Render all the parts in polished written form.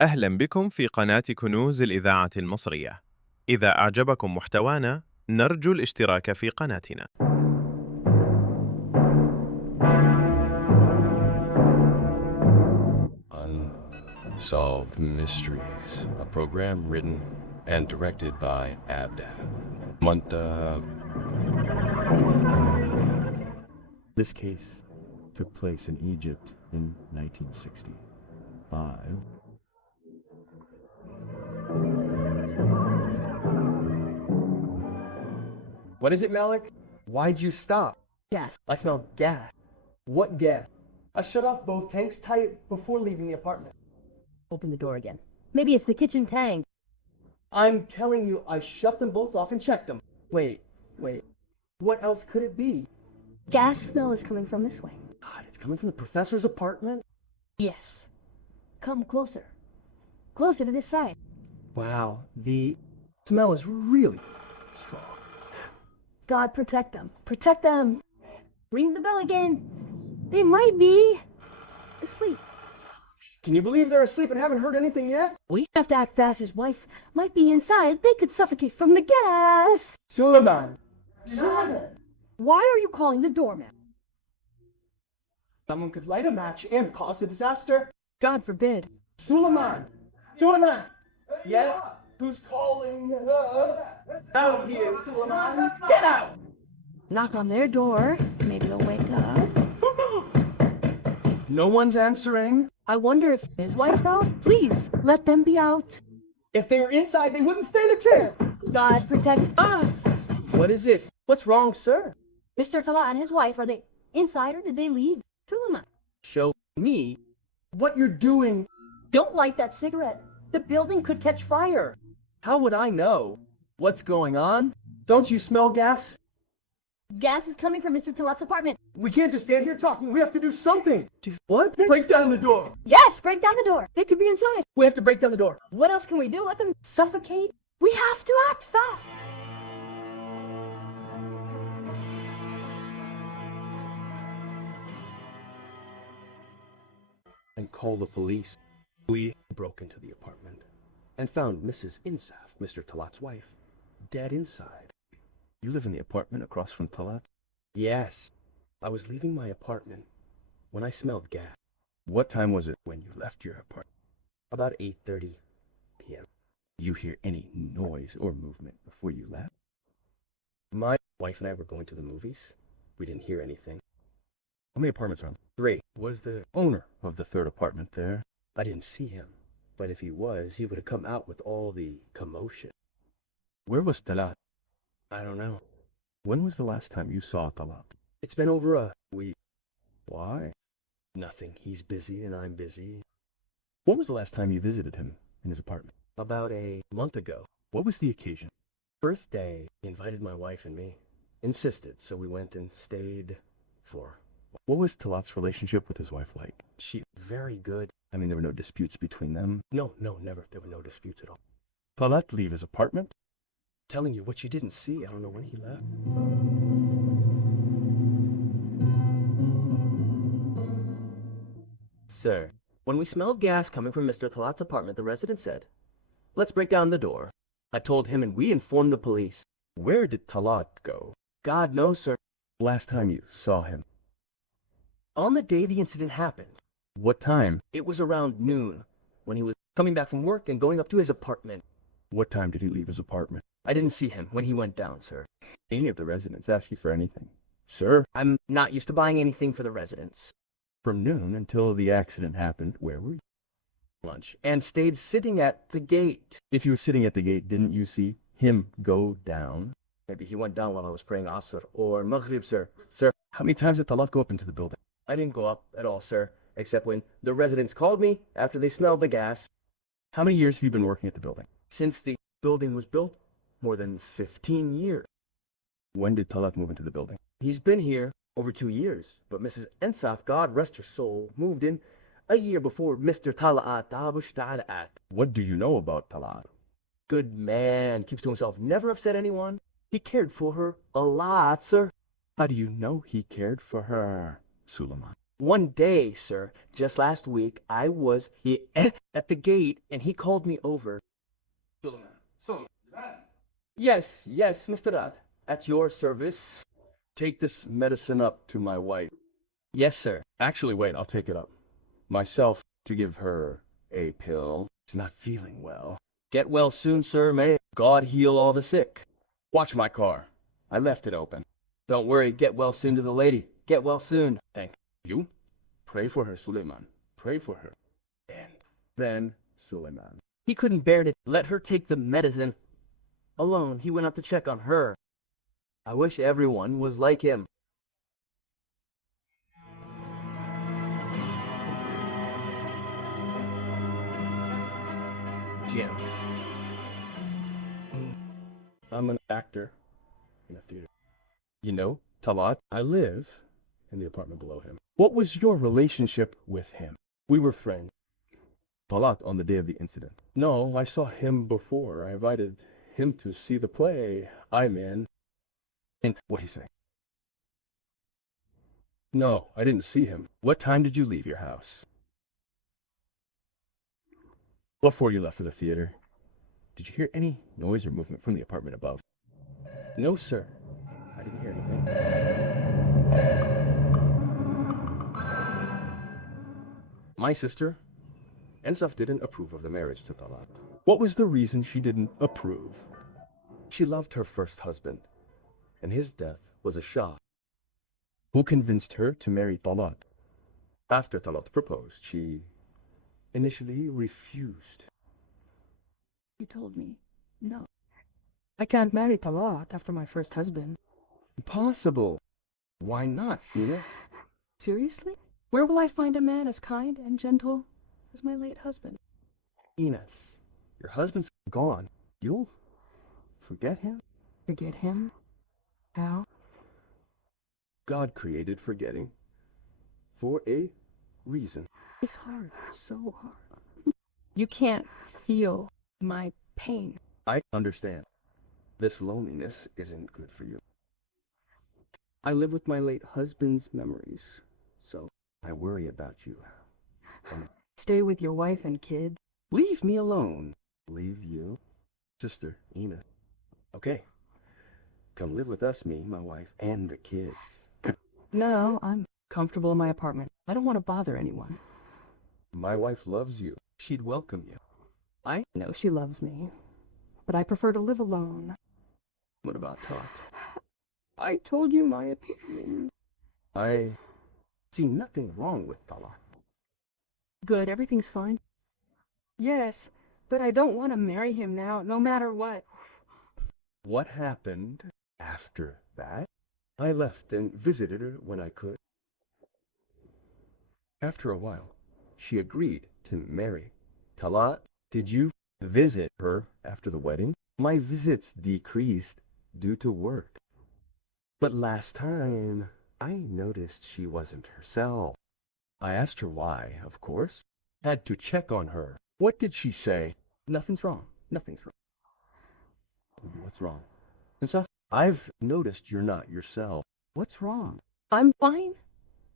أهلا بكم في قناة كنوز الإذاعة المصرية. إذا أعجبكم محتوانا، نرجو الاشتراك في قناتنا. Unsolved Mysteries, a program written and directed by Abda. This case took place in Egypt in 1965. What is it, Malik? Why'd you stop? Gas. I smell gas. What gas? I shut off both tanks tight before leaving the apartment. Open the door again. Maybe it's the kitchen tank. I'm telling you, I shut them both off and checked them. Wait. What else could it be? Gas smell is coming from this way. God, it's coming from the professor's apartment? Yes. Come closer. Closer to this side. Wow, the smell is really strong. God, protect them. Protect them. Ring the bell again. They might be asleep. Can you believe they're asleep and haven't heard anything yet? We have to act fast. His wife might be inside. They could suffocate from the gas. Suleiman! Why are you calling the doorman? Someone could light a match and cause a disaster. God forbid. Suleiman! Yes? Who's calling? Out here, Suleiman! Get out! Knock on their door. Maybe they'll wake up. No one's answering. I wonder if his wife's out. Please, let them be out. If they were inside, they wouldn't stand a chance. God protect us. What is it? What's wrong, sir? Mr. Talat and his wife, are they inside or did they leave? Suleiman. Show me what you're doing. Don't light that cigarette. The building could catch fire. How would I know? What's going on? Don't you smell gas? Gas is coming from Mr. Talat's apartment. We can't just stand here talking. We have to do something. What? Break down the door. Yes, break down the door. They could be inside. We have to break down the door. What else can we do? Let them suffocate? We have to act fast. And call the police. We broke into the apartment and found Mrs. Insaf, Mr. Talat's wife, dead inside. You live in the apartment across from Talat? Yes. I was leaving my apartment when I smelled gas. What time was it when you left your apartment? About 8:30 p.m. Did you hear any noise or movement before you left? My wife and I were going to the movies. We didn't hear anything. How many apartments are on? 3. Was the Owner of the third apartment there? I didn't see him, but if he was, he would have come out with all the commotion. Where was Talat? I don't know. When was the last time you saw Talat? It's been over a week. Why? Nothing. He's busy and I'm busy. When was the last time you visited him in his apartment? About a month ago. What was the occasion? Birthday. He invited my wife and me. Insisted, so we went and stayed for... What was Talat's relationship with his wife like? She very good. I mean, there were no disputes between them? No, never. There were no disputes at all. Talat leave his apartment? Telling you what you didn't see. I don't know when he left. Sir, when we smelled gas coming from Mr. Talat's apartment, the resident said, "Let's break down the door." I told him and we informed the police. Where did Talat go? God knows, sir. Last time you saw him? On the day the incident happened, What time? it was around noon, when he was coming back from work and going up to his apartment. What time did he leave his apartment? I didn't see him when he went down, sir. Any of the residents ask you for anything? Sir? I'm not used to buying anything for the residents. From noon until the accident happened, where were you? Lunch, and stayed sitting at the gate. If you were sitting at the gate, didn't you see him go down? Maybe he went down while I was praying Asr or Maghrib, sir. Sir, How many times did Talat go up into the building? I didn't go up at all, sir, except when the residents called me after they smelled the gas. How many years have you been working at the building? Since the building was built, more than 15 years. When did Talat move into the building? He's been here over 2 years, but Mrs. Ensaf, God rest her soul, moved in a year before Mr. Talat. What do you know about Talat? Good man, keeps to himself, never upset anyone. He cared for her a lot, sir. How do you know he cared for her, Suleiman? One day, sir, just last week, I was at the gate and he called me over. Yes, Mr. Rat. At your service. Take this medicine up to my wife. Yes, sir. Actually, wait, I'll take it up. Myself, to give her a pill. She's not feeling well. Get well soon, sir. May God heal all the sick. Watch my car. I left it open. Don't worry. Get well soon to the lady. Get well soon. Thank you. Pray for her, Suleiman. Pray for her. And then Suleiman. He couldn't bear to let her take the medicine alone. He went up to check on her. I wish everyone was like him. Jim. I'm an actor in a theater. You know, Talat, I live in the apartment below him. What was your relationship with him? We were friends. Talat on the day of the incident. No, I saw him before. I invited him to see the play I'm in. And what'd he say? No, I didn't see him. What time did you leave your house? Before you left for the theater, did you hear any noise or movement from the apartment above? No, sir. I didn't hear anything. My sister, Ensaf, didn't approve of the marriage to Talat. What was the reason she didn't approve? She loved her first husband, and his death was a shock. Who convinced her to marry Talat? After Talat proposed, she initially refused. You told me, no. I can't marry Talat after my first husband. Impossible. Why not, Ina? Seriously? Where will I find a man as kind and gentle as my late husband? Ines, your husband's gone. You'll forget him? Forget him? How? God created forgetting for a reason. It's hard, so hard. You can't feel my pain. I understand. This loneliness isn't good for you. I live with my late husband's memories, so I worry about you. And Stay with your wife and kid. leave me alone. Leave you, sister, Ina. Okay. Come live with us, me, my wife, and the kids. No, I'm comfortable in my apartment. I don't want to bother anyone. My wife loves you. She'd welcome you. I know she loves me, but I prefer to live alone. What about Tot? I told you my opinion. I see nothing wrong with Talat. Good, everything's fine. Yes, but I don't want to marry him now, no matter what. What happened after that? I left and visited her when I could. After a while, she agreed to marry Talat. Did you visit her after the wedding? My visits decreased due to work. But last time, I noticed she wasn't herself. I asked her why, of course. Had to check on her. What did she say? Nothing's wrong. Nothing's wrong. What's wrong? Insaf, I've noticed you're not yourself. What's wrong? I'm fine.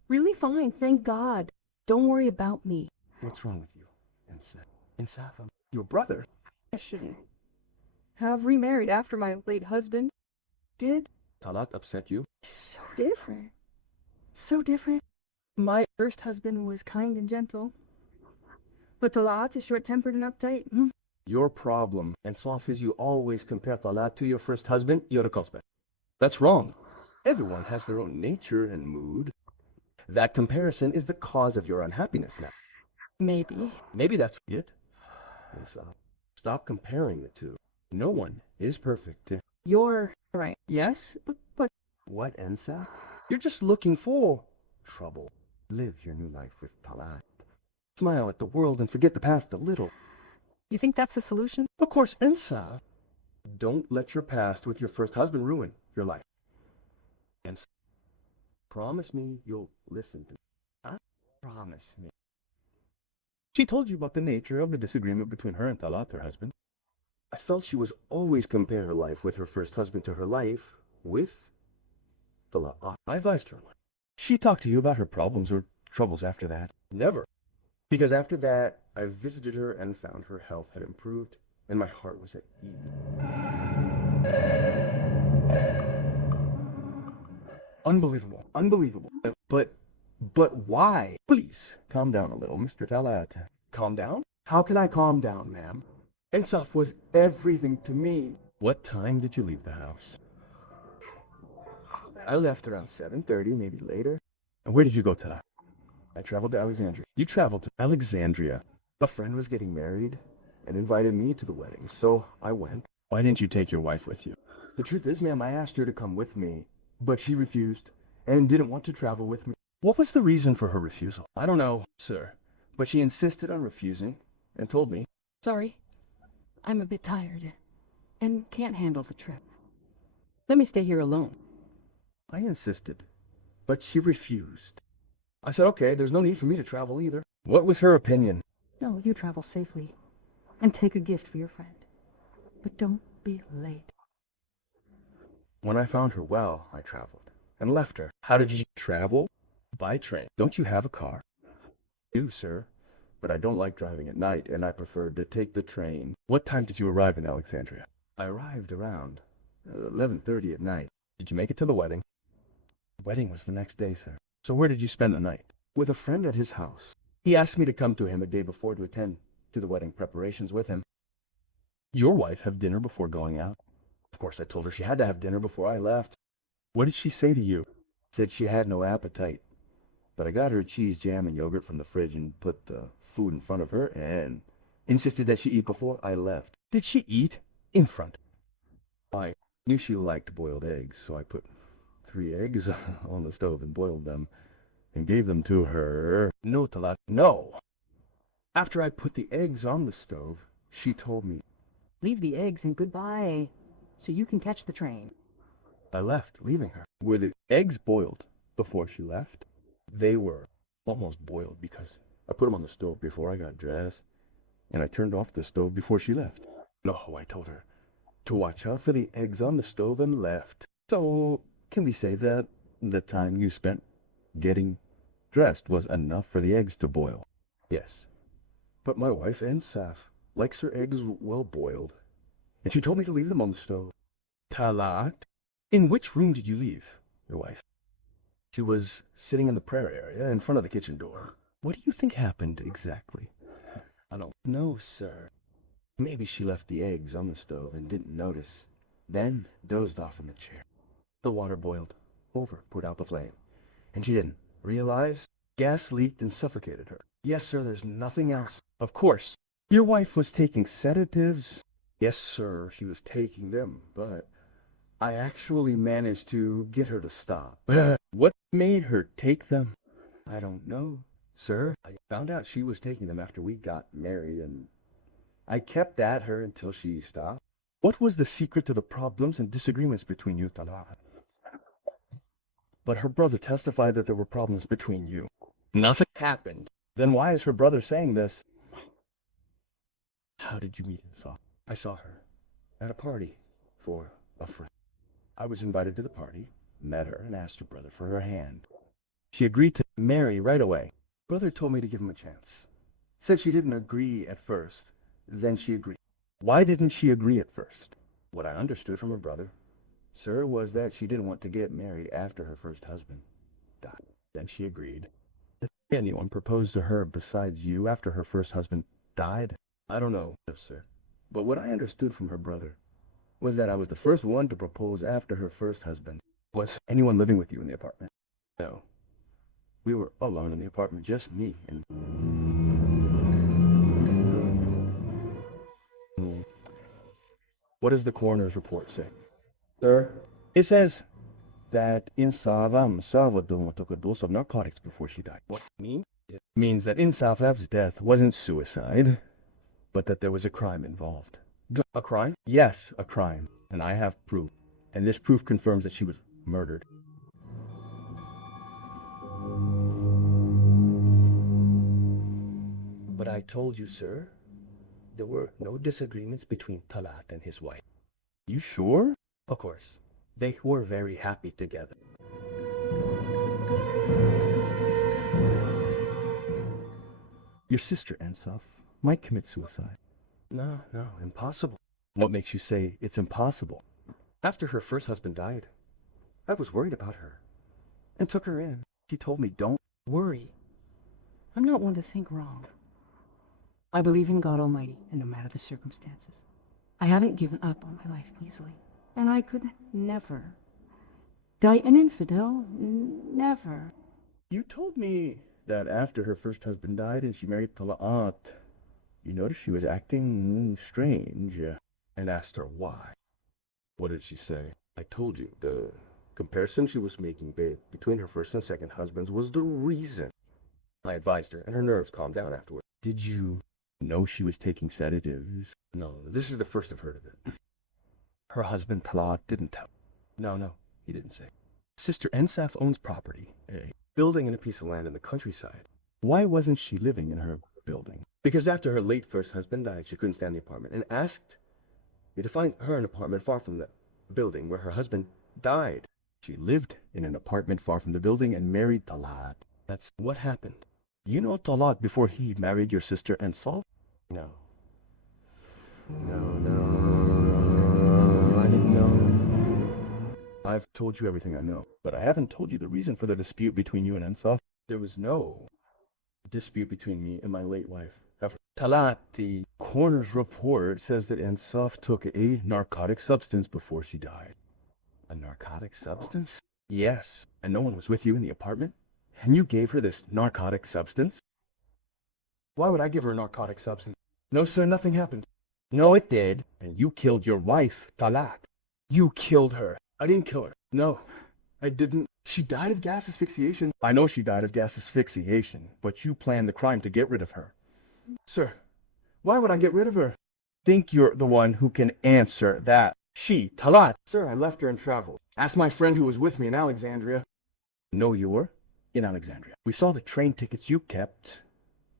Really fine, thank God. Don't worry about me. What's wrong with you, Insaf? Insaf, I'm your brother. I shouldn't have remarried after my late husband did. Talat upset you? So different. So different. My first husband was kind and gentle, but Talat is short-tempered and uptight. Your problem, Insaf, is you always compare Talat to your first husband, Yorokosbet. That's wrong. Everyone has their own nature and mood. That comparison is the cause of your unhappiness now. Maybe. Maybe that's it. Insaf, stop comparing the two. No one is perfect. You're right. Yes, but what, Insaf? You're just looking for trouble. Live your new life with Talat. Smile at the world and forget the past a little. You think that's the solution? Of course, Insaf. Don't let your past with your first husband ruin your life. And promise me you'll listen to me. Huh? Promise me. She told you about the nature of the disagreement between her and Talat, her husband. I felt she was always compare her life with her first husband to her life with Talat. I advised her. She talked to you about her problems, or troubles after that? Never. Because after that, I visited her and found her health had improved, and my heart was at ease. Unbelievable. Unbelievable. But why? Please, calm down a little, Mr. Talat. Calm down? How can I calm down, ma'am? Insaf was everything to me. What time did you leave the house? I left around 7:30, maybe later. And where did you go to that? I traveled to Alexandria. You traveled to Alexandria. A friend was getting married and invited me to the wedding, so I went. Why didn't you take your wife with you? The truth is, ma'am, I asked her to come with me, but she refused and didn't want to travel with me. What was the reason for her refusal? I don't know, sir, but she insisted on refusing and told me. Sorry, I'm a bit tired and can't handle the trip. Let me stay here alone. I insisted, but she refused. I said, okay, there's no need for me to travel either. What was her opinion? No, you travel safely and take a gift for your friend. But don't be late. When I found her well, I traveled and left her. How did you travel? By train. Don't you have a car? I do, sir, but I don't like driving at night, and I preferred to take the train. What time did you arrive in Alexandria? I arrived around 11:30 at night. Did you make it to the wedding? The wedding was the next day, sir. So where did you spend the night? With a friend at his house. He asked me to come to him a day before to attend to the wedding preparations with him. Your wife have dinner before going out? Of course, I told her she had to have dinner before I left. What did she say to you? Said she had no appetite. But I got her cheese, jam, and yogurt from the fridge and put the food in front of her and insisted that she eat before I left. Did she eat in front? I knew she liked boiled eggs, so I put 3 eggs on the stove and boiled them and gave them to her. No, Talat. No! After I put the eggs on the stove, she told me. Leave the eggs and goodbye, so you can catch the train. I left, leaving her. Were the eggs boiled before she left? They were almost boiled because I put them on the stove before I got dressed, and I turned off the stove before she left. No, I told her to watch out for the eggs on the stove and left. So, can we say that the time you spent getting dressed was enough for the eggs to boil? Yes. But my wife, Insaf, likes her eggs well boiled, and she told me to leave them on the stove. Talat? In which room did you leave your wife? She was sitting in the prayer area in front of the kitchen door. What do you think happened exactly? I don't know, sir. Maybe she left the eggs on the stove and didn't notice, then dozed off in the chair. The water boiled over, put out the flame, and she didn't realize gas leaked and suffocated her. Yes, sir, there's nothing else. Of course. Your wife was taking sedatives? Yes, sir, she was taking them, but I actually managed to get her to stop. What made her take them? I don't know, sir. I found out she was taking them after we got married, and I kept at her until she stopped. What was the secret to the problems and disagreements between you, Talat? But her brother testified that there were problems between you. Nothing happened. Then why is her brother saying this? How did you meet Insaf? I saw her at a party for a friend. I was invited to the party, met her, and asked her brother for her hand. She agreed to marry right away. Brother told me to give him a chance. Said she didn't agree at first, then she agreed. Why didn't she agree at first? What I understood from her brother, sir, was that she didn't want to get married after her first husband died. Then she agreed. Did anyone propose to her besides you after her first husband died? I don't know, sir. But what I understood from her brother was that I was the first one to propose after her first husband. Was anyone living with you in the apartment? No. We were alone in the apartment, just me and... What does the coroner's report say? Sir? It says that Insaf took a dose of narcotics before she died. What mean? It means that Insaf's death wasn't suicide, but that there was a crime involved. A crime? Yes, a crime. And I have proof. And this proof confirms that she was murdered. But I told you, sir, there were no disagreements between Talat and his wife. You sure? Of course. They were very happy together. Your sister, Ansaf, might commit suicide. No, impossible. What makes you say it's impossible? After her first husband died, I was worried about her and took her in. She told me, don't Worry. I'm not one to think wrong. I believe in God Almighty, and no matter the circumstances, I haven't given up on my life easily. And I could never die an infidel. Never. You told me that after her first husband died and she married Talaat, you noticed she was acting strange. and asked her why. What did she say? I told you, the comparison she was making between her first and second husbands was the reason. I advised her, and her nerves calmed down afterward. Did you know she was taking sedatives? No, this is the first I've heard of it. Her husband Talaat didn't tell. No, he didn't say. Sister Ensaf owns property, a building and a piece of land in the countryside. Why wasn't she living in her building? Because after her late first husband died, she couldn't stand the apartment and asked me to find her an apartment far from the building where her husband died. She lived in an apartment far from the building and married Talaat. That's what happened. You know Talaat before he married your sister Ansaf? No, I didn't know. I've told you everything I know, but I haven't told you the reason for the dispute between you and Ansaf. There was no dispute between me and my late wife. Talaat, the coroner's report says that Ansaf took a narcotic substance before she died. A narcotic substance? Yes, and no one was with you in the apartment? And you gave her this narcotic substance? Why would I give her a narcotic substance? No, sir, nothing happened. No, it did. And you killed your wife, Talaat. You killed her. I didn't kill her. No, I didn't. She died of gas asphyxiation. I know she died of gas asphyxiation, but you planned the crime to get rid of her. Sir, why would I get rid of her? Think you're the one who can answer that. She, Talaat. Sir, I left her and traveled. Ask my friend who was with me in Alexandria. No, you were in Alexandria. We saw the train tickets you kept,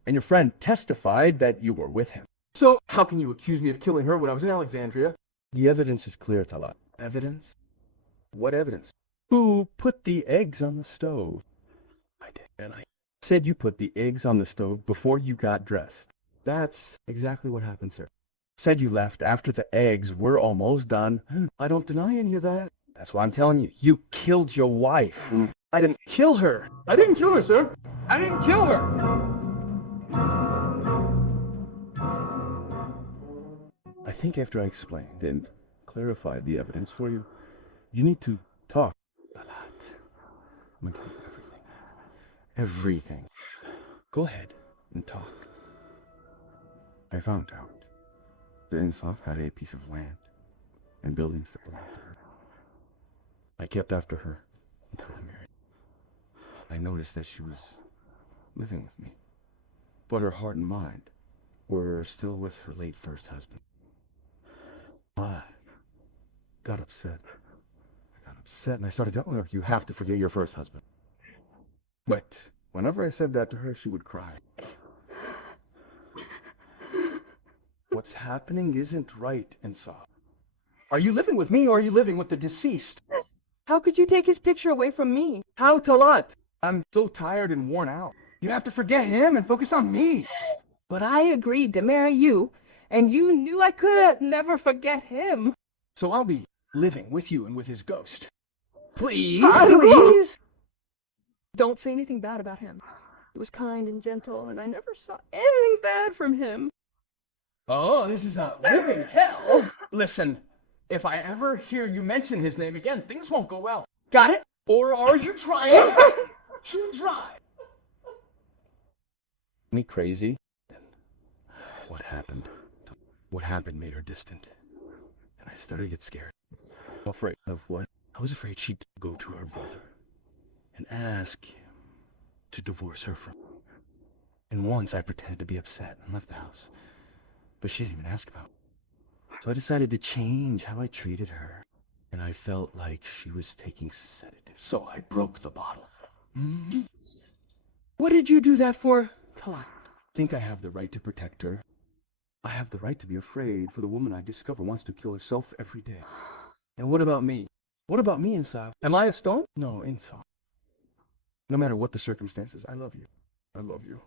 and your friend testified that you were with him. So, how can you accuse me of killing her when I was in Alexandria? The evidence is clear, Talaat. Evidence? What evidence? Who put the eggs on the stove? I did, and I said you put the eggs on the stove before you got dressed. That's exactly what happened, sir. Said you left after the eggs were almost done. I don't deny any of that. That's why I'm telling you. You killed your wife. I didn't kill her. I didn't kill her, sir. I didn't kill her. I think after I explained and clarified the evidence for you, you need to talk. Talaat, I'm going to tell you everything. Everything. Go ahead and talk. I found out that Insaf had a piece of land and buildings that belonged to her. I kept after her until I married. I noticed that she was living with me, but her heart and mind were still with her late first husband. I got upset. And I started telling her, you have to forget your first husband. But whenever I said that to her, she would cry. What's happening isn't right, Insaf. Are you living with me or are you living with the deceased? How could you take his picture away from me? How, Talaat? I'm so tired and worn out. You have to forget him and focus on me. But I agreed to marry you, and you knew I could never forget him. So I'll be living with you and with his ghost. Please. Don't say anything bad about him. He was kind and gentle, and I never saw anything bad from him. Oh, this is a living hell. Listen, if I ever hear you mention his name again, things won't go well. Got it? Or are you trying to drive me crazy? Then what happened? What happened made her distant. And I started to get scared. Afraid of what? I was afraid she'd go to her brother and ask him to divorce her from me. And once I pretended to be upset and left the house. But she didn't even ask about it. So I decided to change how I treated her. And I felt like she was taking sedatives. So I broke the bottle. Mm-hmm. What did you do that for, Talaat? I think I have the right to protect her. I have the right to be afraid for the woman I discover wants to kill herself every day. And what about me? What about me, Insaf? Am I a stone? No, Insaf. No matter what the circumstances, I love you. I love you.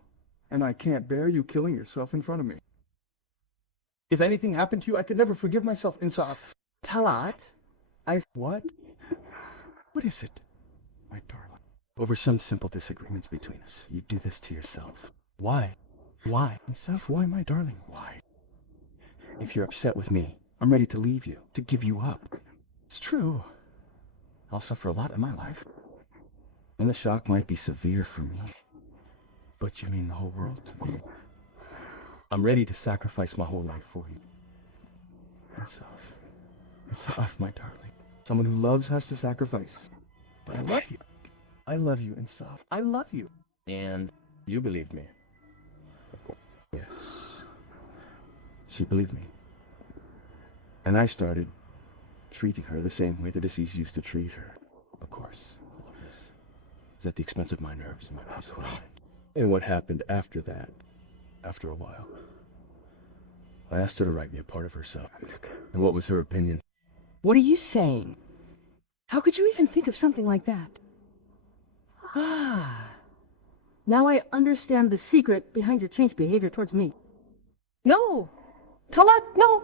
and I can't bear you killing yourself in front of me. If anything happened to you, I could never forgive myself, Insaf. Talat, What? What is it, my darling? Over some simple disagreements between us, you do this to yourself. Why? Why? Insaf, why, my darling? Why? If you're upset with me, I'm ready to leave you, to give you up. It's true. I'll suffer a lot in my life. And the shock might be severe for me. But you mean the whole world to me. I'm ready to sacrifice my whole life for you. Insaf, my darling. Someone who loves has to sacrifice. But I love you. I love you, Insaf. I love you. And you believe me. Of course. Yes. She believed me. And I started treating her the same way the deceased used to treat her. Of course, all of this is at the expense of my nerves and my peace of mind. And what happened after that? After a while, I asked her to write me a part of herself. And what was her opinion? What are you saying? How could you even think of something like that? Ah. Now I understand the secret behind your changed behavior towards me. No! Talat, no!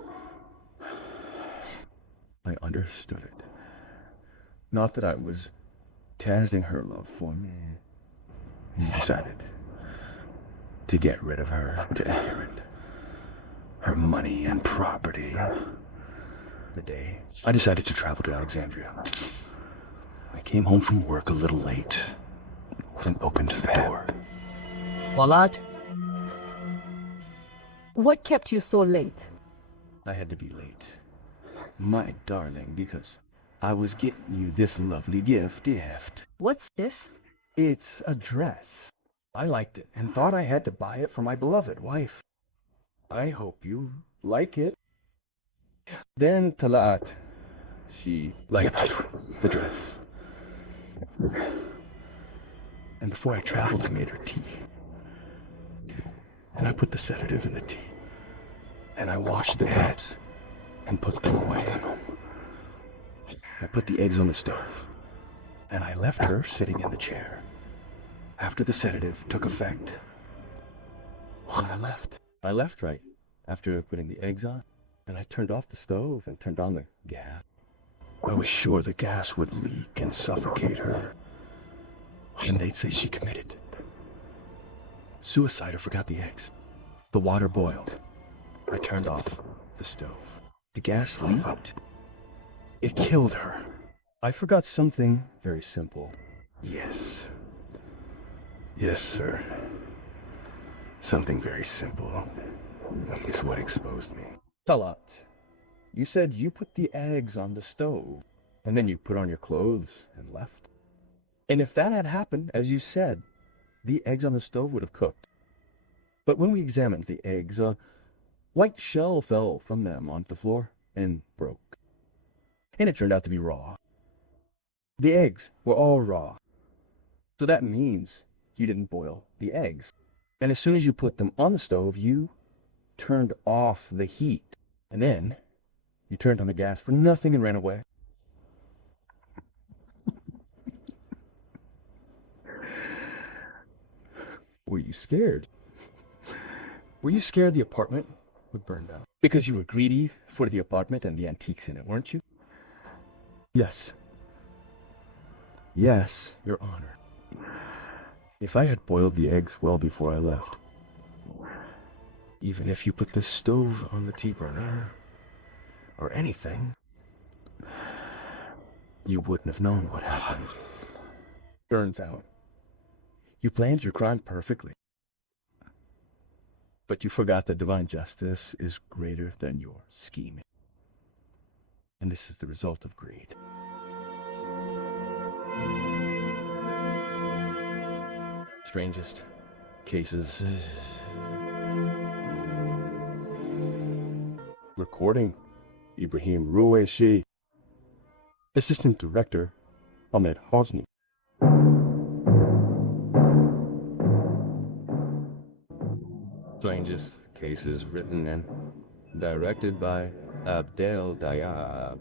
I understood it. Not that I was testing her love for me. I decided to get rid of her, to inherit her money and property. The day I decided to travel to Alexandria, I came home from work a little late and opened the door. Talat, What kept you so late? I had to be late, my darling, because I was getting you this lovely gift. What's this? It's a dress. I liked it and thought I had to buy it for my beloved wife. I hope you like it. Then Talat, she liked the dress. And before I traveled, I made her tea. And I put the sedative in the tea. And I washed the cups and put them away. I put the eggs on the stove. And I left her sitting in the chair. After the sedative took effect, and I left. I left right after putting the eggs on, and I turned off the stove and turned on the gas. I was sure the gas would leak and suffocate her, and they'd say she committed suicide or forgot the eggs. The water boiled. I turned off the stove. The gas leaked. It killed her. I forgot something very simple. Yes. Yes, sir. Something very simple is what exposed me. Talat, you said you put the eggs on the stove, and then you put on your clothes and left. And if that had happened, as you said, the eggs on the stove would have cooked. But when we examined the eggs, a white shell fell from them onto the floor and broke. And it turned out to be raw. The eggs were all raw. So that means you didn't boil the eggs. And as soon as you put them on the stove, you turned off the heat. And then you turned on the gas for nothing and ran away. Were you scared? Were you scared the apartment would burn down? Because you were greedy for the apartment and the antiques in it, weren't you? Yes. Yes, Your Honor. If I had boiled the eggs well before I left, even if you put the stove on the tea burner, or anything, you wouldn't have known what happened. Turns out, you planned your crime perfectly. But you forgot that divine justice is greater than your scheming. And this is the result of greed. Strangest cases. Recording, Ibrahim Ruweshi. Assistant Director, Ahmed Hosni. Strangest cases written and directed by Abdel Dayab.